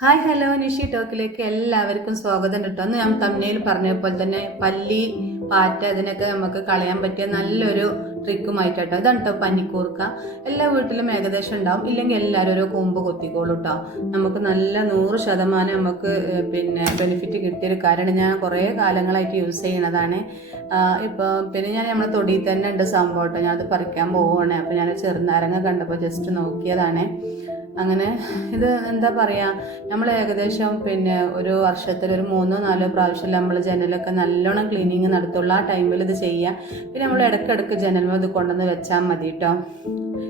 Hi hello Nishi ടോക്കിലേക്ക് എല്ലാവർക്കും സ്വാഗതം കേട്ടോ. അന്ന് ഞാൻ തമ്മിൽ പറഞ്ഞ പോലെ തന്നെ പല്ലി പാറ്റ അതിനൊക്കെ നമുക്ക് കളയാൻ പറ്റിയ നല്ലൊരു ട്രിക്കുമായിട്ടോ. ഇതാണ് കേട്ടോ പനിക്കൂർക്ക. എല്ലാ വീട്ടിലും ഏകദേശം ഉണ്ടാവും, ഇല്ലെങ്കിൽ എല്ലാവരും ഓരോ കൊമ്പ് കൊത്തിക്കോളൂ കേട്ടോ. നമുക്ക് നല്ല 100% നമുക്ക് ബെനിഫിറ്റ് കിട്ടിയൊരു കാര്യമാണ്. ഞാൻ കുറേ കാലങ്ങളായിട്ട് യൂസ് ചെയ്യണതാണ്. ഇപ്പോൾ ഞാൻ നമ്മളെ തൊടിയിൽ തന്നെ ഉണ്ട് സംഭവം കേട്ടോ. ഞാനത് പറിക്കാൻ പോവുകയാണ്. അപ്പോൾ ഞാൻ ചെറുനാരങ്ങ കണ്ടപ്പോൾ ജസ്റ്റ് നോക്കിയതാണ്. അങ്ങനെ ഇത് എന്താ പറയുക, നമ്മൾ ഏകദേശം ഒരു വർഷത്തിൽ ഒരു 3-4 പ്രാവശ്യം നമ്മൾ ജനലൊക്കെ നല്ലോണം ക്ലീനിങ് നടത്തുള്ളൂ. ആ ടൈമിൽ ഇത് ചെയ്യുക. പിന്നെ നമ്മൾ ഇടയ്ക്കിടയ്ക്ക് ജനലിൽ ഇത് കൊണ്ടുവന്ന് വെച്ചാൽ മതി കേട്ടോ.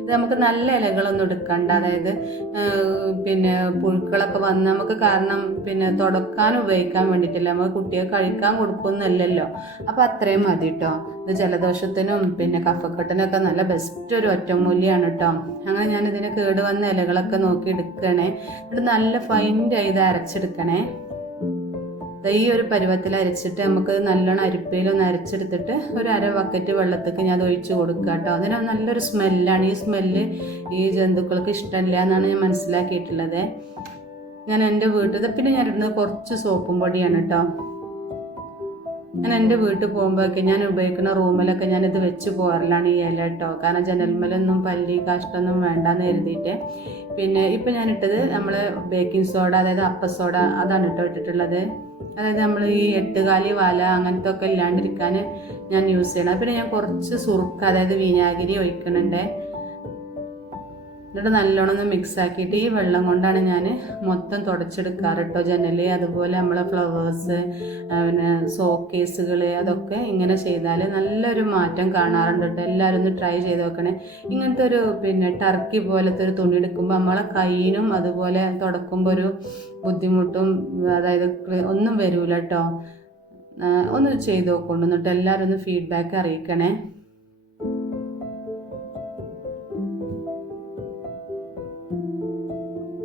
ഇത് നമുക്ക് നല്ല ഇലകളൊന്നും എടുക്കണ്ട, അതായത് പുഴുക്കളൊക്കെ വന്ന് നമുക്ക്, കാരണം തുടക്കാൻ ഉപയോഗിക്കാൻ വേണ്ടിയിട്ടില്ല, നമുക്ക് കുട്ടികൾക്ക് കഴിക്കാൻ കൊടുക്കുന്നല്ലോ. അപ്പോൾ അത്രയും മതി കേട്ടോ. ഇത് ജലദോഷത്തിനും കഫക്കെട്ടിനൊക്കെ നല്ല ബെസ്റ്റ് ഒരു ഒറ്റമൂലിയാണ് കേട്ടോ. അങ്ങനെ ഞാനിതിന് കേടുവന്ന ഇലകളൊക്കെ നോക്കി എടുക്കണേ. എന്നിട്ട് നല്ല ഫൈനായി ഇത് അരച്ചെടുക്കണേ. ഈ ഒരു പരുവത്തിൽ അരച്ചിട്ട് നമുക്ക് നല്ലോണം അരിപ്പയിലൊന്ന് അരച്ചെടുത്തിട്ട് ഒരു അര ബക്കറ്റ് വെള്ളത്തേക്ക് ഞാൻ ഒഴിച്ച് കൊടുക്കുക കേട്ടോ. അതിന് നല്ലൊരു സ്മെല്ലാണ്. ഈ സ്മെല്ല് ഈ ജന്തുക്കൾക്ക് ഇഷ്ടമില്ല എന്നാണ് ഞാൻ മനസ്സിലാക്കിയിട്ടുള്ളത്. ഞാൻ എൻ്റെ വീട്ടിൽ പിന്നെ ഞാൻ ഇടുന്നത് കുറച്ച് സോപ്പും പൊടിയാണ് കേട്ടോ. ഞാൻ എൻ്റെ വീട്ടിൽ പോകുമ്പോഴൊക്കെ ഞാൻ ഉപയോഗിക്കുന്ന റൂമിലൊക്കെ ഞാനിത് വെച്ച് പോകാറില്ലാണ് ഈ ഇല കേട്ടോ. കാരണം ജനൽമലൊന്നും പല്ലി കാഷ്ടൊന്നും വേണ്ടാന്ന് കരുതിയിട്ട്. ഇപ്പം ഞാനിട്ടത് നമ്മൾ ബേക്കിംഗ് സോഡ, അതായത് അപ്പസോഡ, അതാണ് കേട്ടോ ഇട്ടിട്ടുള്ളത്. അതായത് നമ്മൾ ഈ 8 കാലി വാല അങ്ങനത്തെ ഒക്കെ ഇല്ലാണ്ടിരിക്കാൻ ഞാൻ യൂസ് ചെയ്യണം. പിന്നെ ഞാൻ കുറച്ച് സുറുക്ക, അതായത് വിനാഗിരി ഒഴിക്കണുണ്ട്. എന്നിട്ട് നല്ലോണം ഒന്ന് മിക്സ് ആക്കിയിട്ട് ഈ വെള്ളം കൊണ്ടാണ് ഞാൻ മൊത്തം തുടച്ചെടുക്കാറ് കേട്ടോ. ജനൽ, അതുപോലെ നമ്മളെ ഫ്ലവേഴ്സ്, സോക്കേസുകൾ, അതൊക്കെ ഇങ്ങനെ ചെയ്താൽ നല്ലൊരു മാറ്റം കാണാറുണ്ട് കേട്ടോ. എല്ലാവരും ഒന്ന് ട്രൈ ചെയ്ത് നോക്കണേ. ഇങ്ങനത്തെ ഒരു ടർക്കി പോലത്തെ ഒരു തുണി എടുക്കുമ്പോൾ നമ്മളെ കയ്യിനും അതുപോലെ തുടക്കുമ്പോൾ ഒരു ബുദ്ധിമുട്ടും, അതായത് ഒന്നും വരില്ല കേട്ടോ. ഒന്ന് ചെയ്ത് നോക്കൊണ്ട് എന്നിട്ട് എല്ലാവരും ഒന്ന് ഫീഡ്ബാക്ക് അറിയിക്കണേ.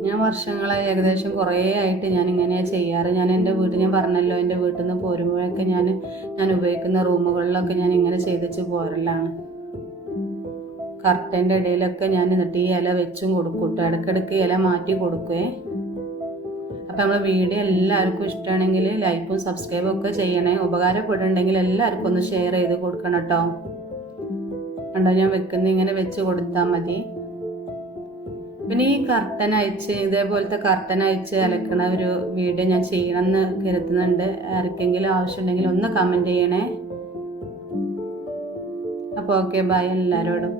ഞാൻ വർഷങ്ങളായി, ഏകദേശം കുറേ ആയിട്ട് ഞാൻ ഇങ്ങനെയാണ് ചെയ്യാറ്. ഞാൻ എൻ്റെ വീട്ടിൽ, ഞാൻ പറഞ്ഞല്ലോ, എൻ്റെ വീട്ടിൽ നിന്ന് പോരുമ്പോഴൊക്കെ ഞാൻ ഉപയോഗിക്കുന്ന റൂമുകളിലൊക്കെ ഞാൻ ഇങ്ങനെ ചെയ്തിച്ച് പോരലാണ്. കർട്ടൻ്റെ ഇടയിലൊക്കെ ഞാൻ എന്നിട്ട് ഈ ഇല വെച്ചും കൊടുക്കും കേട്ടോ. ഇടയ്ക്കിടയ്ക്ക് ഇല മാറ്റി കൊടുക്കുവേ. അപ്പം നമ്മളെ വീഡിയോ എല്ലാവർക്കും ഇഷ്ടമാണെങ്കിൽ ലൈക്കും സബ്സ്ക്രൈബും ഒക്കെ ചെയ്യണേ. ഉപകാരപ്പെടുന്നുണ്ടെങ്കിൽ എല്ലാവർക്കും ഒന്ന് ഷെയർ ചെയ്ത് കൊടുക്കണം കേട്ടോ. കണ്ടോ, ഞാൻ ഇങ്ങനെ വെച്ച് കൊടുത്താൽ മതി. പിന്നെ ഈ കർട്ടൻ അയച്ച്, ഇതേപോലത്തെ കർട്ടൻ അയച്ച് അലക്കണ ഒരു വീഡിയോ ഞാൻ ചെയ്യണമെന്ന് കരുതുന്നുണ്ട്. ആർക്കെങ്കിലും ആവശ്യമുണ്ടെങ്കിൽ ഒന്ന് കമൻറ്റ് ചെയ്യണേ. അപ്പോൾ ഓക്കെ, ബൈ എല്ലാവരോടും.